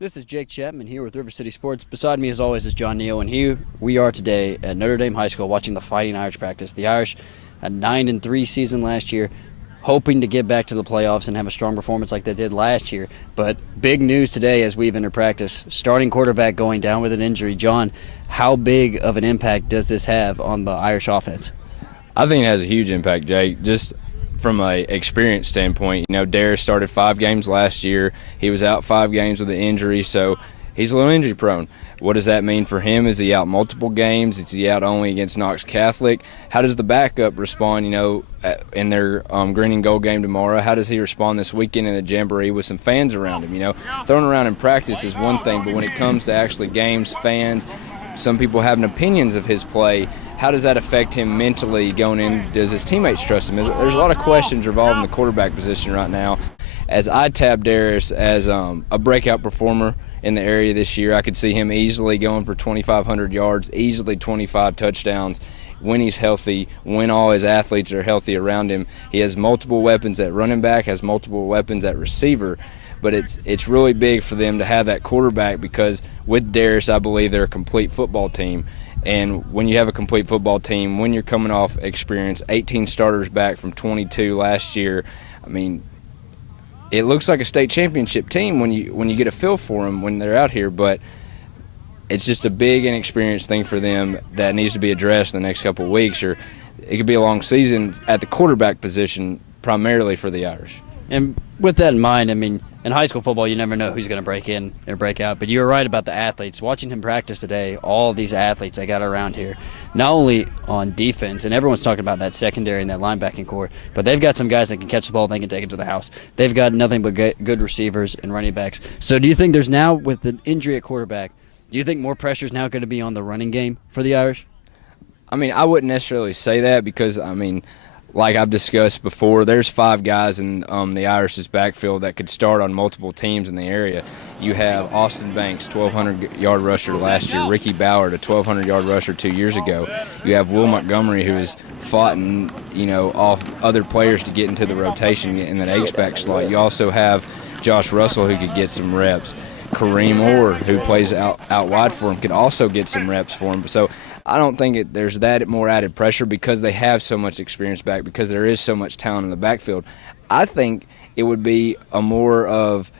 This is Jake Chapman here with River City Sports. Beside me, as always, is John Neal, and here we are today at Notre Dame High School watching the Fighting Irish practice. The Irish had a 9-3 season last year, hoping to get back to the playoffs and have a strong performance like they did last year. But big news today as we've entered practice, starting quarterback going down with an injury. John, how big of an impact does this have on the Irish offense? I think it has a huge impact, Jake. Just from a experience standpoint, Darius started 5 games last year. He was out 5 games with an injury, so he's a little injury prone. What does that mean for him? Is he out multiple games? Is he out only against Knox Catholic? How does the backup respond, in their green and gold game tomorrow? How does he respond this weekend in the Jamboree with some fans around him? Throwing around in practice is one thing, but when it comes to actually games, fans, some people having opinions of his play, how does that affect him mentally going in? Does his teammates trust him? There's a lot of questions revolving the quarterback position right now. As I tab Darius as a breakout performer in the area this year, I could see him easily going for 2,500 yards, easily 25 touchdowns when he's healthy, when all his athletes are healthy around him. He has multiple weapons at running back, has multiple weapons at receiver. But it's really big for them to have that quarterback because with Darius, I believe they're a complete football team. And when you have a complete football team, when you're coming off experience, 18 starters back from 22 last year, it looks like a state championship team when you get a feel for them when they're out here. But it's just a big inexperienced thing for them that needs to be addressed in the next couple of weeks, or it could be a long season at the quarterback position primarily for the Irish. And with that in mind, in high school football, you never know who's going to break in or break out. But you were right about the athletes. Watching him practice today, all of these athletes they got around here, not only on defense, and everyone's talking about that secondary and that linebacking core, but they've got some guys that can catch the ball, they can take it to the house. They've got nothing but good receivers and running backs. So do you think there's now, with the injury at quarterback, do you think more pressure is now going to be on the running game for the Irish? I wouldn't necessarily say that because, like I've discussed before, there's 5 guys in the Irish's backfield that could start on multiple teams in the area. You have Austin Banks, 1,200-yard rusher last year. Ricky Ballard, a 1,200-yard rusher 2 years ago. You have Will Montgomery, who has fought off other players to get into the rotation in that H-back slot. You also have Josh Russell, who could get some reps. Kareem Orr, who plays out wide for him, could also get some reps for him. So I don't think there's that more added pressure because they have so much experience back, because there is so much talent in the backfield. I think it would be a more of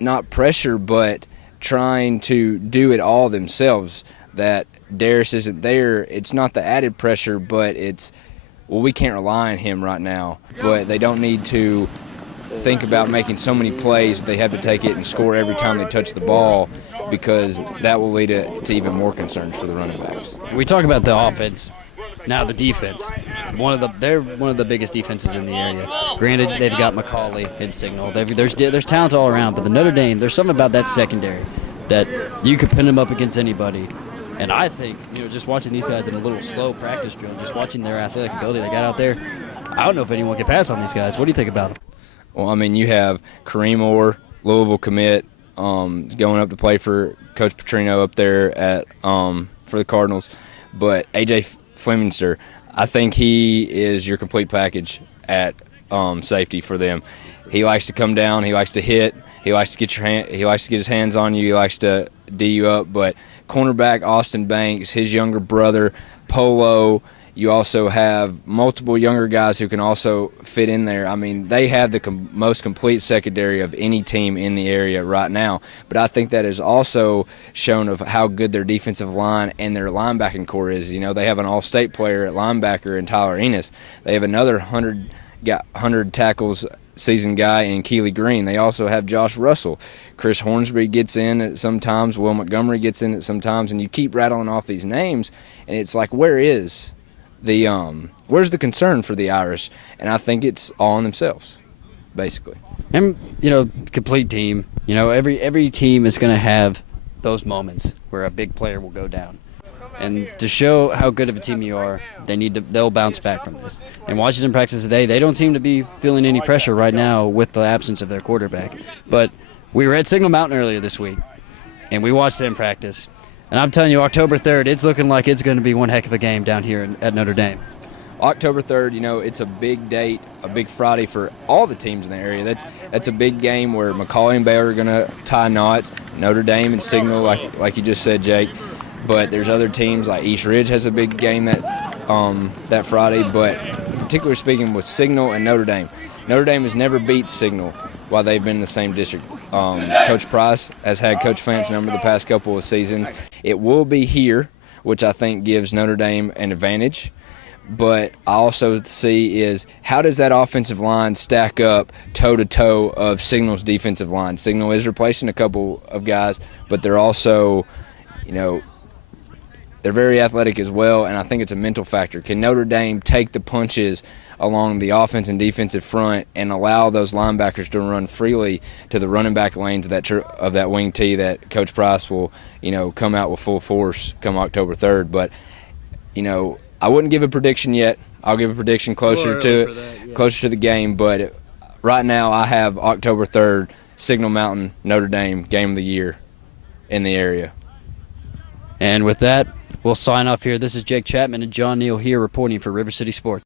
not pressure but trying to do it all themselves, that Darius isn't there. It's not the added pressure, but it's, we can't rely on him right now. But they don't need to think about making so many plays they have to take it and score every time they touch the ball, because that will lead to even more concerns for the running backs. We talk about the offense. Now the defense. They're one of the biggest defenses in the area. Granted, they've got McCauley and Signal. There's talent all around, but the Notre Dame, there's something about that secondary that you could pin them up against anybody. And I think, just watching these guys in a little slow practice drill, just watching their athletic ability they got out there, I don't know if anyone can pass on these guys. What do you think about them? Well, you have Kareem Orr, Louisville commit, going up to play for Coach Petrino up there at for the Cardinals. But A.J. Flemingster, I think he is your complete package at safety for them. He likes to come down, he likes to hit, he likes to he likes to get his hands on you, he likes to D you up. But cornerback Austin Banks, his younger brother Polo. You also have multiple younger guys who can also fit in there. They have the most complete secondary of any team in the area right now. But I think that is also shown of how good their defensive line and their linebacking core is. They have an all-state player at linebacker in Tyler Enos. They have another 100 tackles season guy in Keely Green. They also have Josh Russell. Chris Hornsby gets in at sometimes. Will Montgomery gets in at sometimes. And you keep rattling off these names, and it's like, where's the concern for the Irish? And I think it's all on themselves, basically. And complete team. Every team is going to have those moments where a big player will go down. And to show how good of a team you are, they'll bounce back from this. And watching them practice today, they don't seem to be feeling any pressure right now with the absence of their quarterback. But we were at Signal Mountain earlier this week, and we watched them practice. And I'm telling you, October 3rd, it's looking like it's going to be one heck of a game down here at Notre Dame. October 3rd, it's a big date, a big Friday for all the teams in the area. That's a big game where McCallie and Baylor are going to tie knots, Notre Dame and Signal, like you just said, Jake. But there's other teams like East Ridge has a big game that Friday. But particularly speaking with Signal and Notre Dame has never beat Signal while they've been in the same district. Coach Price has had Coach Fant's number the past couple of seasons. It will be here, which I think gives Notre Dame an advantage. But I also see is how does that offensive line stack up toe-to-toe of Signal's defensive line. Signal is replacing a couple of guys, but they're also, they're very athletic as well, and I think it's a mental factor. Can Notre Dame take the punches along the offense and defensive front and allow those linebackers to run freely to the running back lanes of that wing T that Coach Price will, come out with full force come October 3rd. But, I wouldn't give a prediction yet. I'll give a prediction closer to it, closer to the game. But right now I have October 3rd, Signal Mountain, Notre Dame, game of the year in the area. And with that, we'll sign off here. This is Jake Chapman and John Neal here reporting for River City Sports.